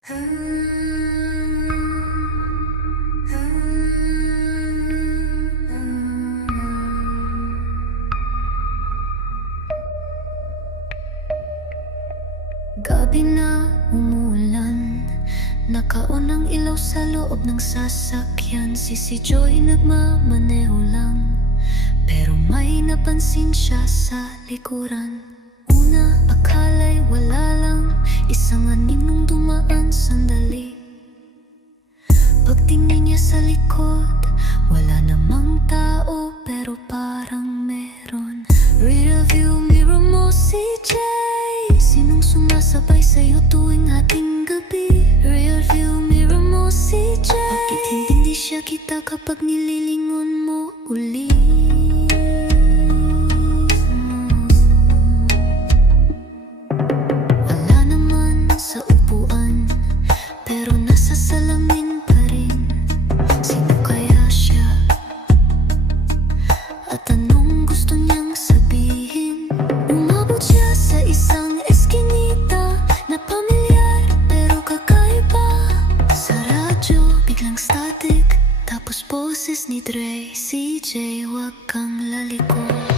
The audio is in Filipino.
Gabi na umuulan, nakaon ang ilaw sa loob ng sasakyan. Si Joy nagmamaneho lang, pero may napansin siya sa likuran. Una, akala'y wala lang, isang aninong dumaan sandali. Pagtingin niya sa likod, wala namang tao, pero parang meron. Rear view mirror mo, CJ, sinong sumasabay sa'yo tuwing ating gabi? Rear view mirror mo, CJ, bakit hindi siya kita kapag nililingon mo uli? Wala naman sa upuan, pero nasa salamin pa rin. Sino kaya siya? At anong gusto niyang sabihin? Umabot siya sa isang eskinita na pamilyar pero kakaiba. Sa radyo biglang static, tapos boses ni Dre, CJ, wag kang laliko.